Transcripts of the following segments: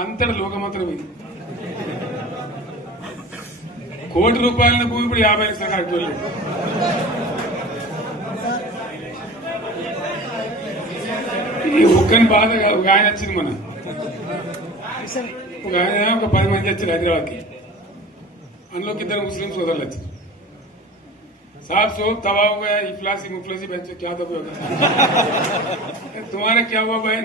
అంతటి లోకమంత్రం ఇది కోటి రూపాయల భూమి ఇప్పుడు యాభై లక్షల కాడికి వెళ్ళింది. ఈ ఒక్కని బాధ కాదు. ఒక ఆయన వచ్చింది మన ఒక ఆయన ఒక పది మంది వచ్చారు హైదరాబాద్కి అందులోకి ఇద్దరు ముస్లిం సోదరులు వచ్చారు साहब सो तवा हो गया इफलासी मुफलसी बच्चों क्या दबे हो गया तुम्हारा क्या हुआ बहन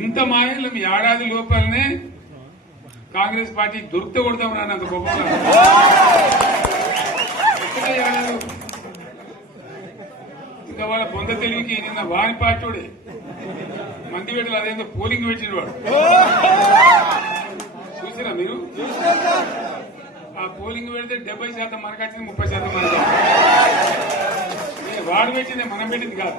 ఇంత మాయలు మీ ఏడాది లోపలనే కాంగ్రెస్ పార్టీ దొరికితే కొడతామన్నా అంత గొప్ప వాళ్ళ పొంద తెలివికి నిన్న వారి పార్టీడే మంది వేటలు అదేందో పోలింగ్ పెట్టిన వాడు చూసినా మీరు ఆ పోలింగ్ పెడితే డెబ్బై శాతం మనకు ముప్పై శాతం మనకు వాడు పెట్టింది మనం పెట్టింది కాదు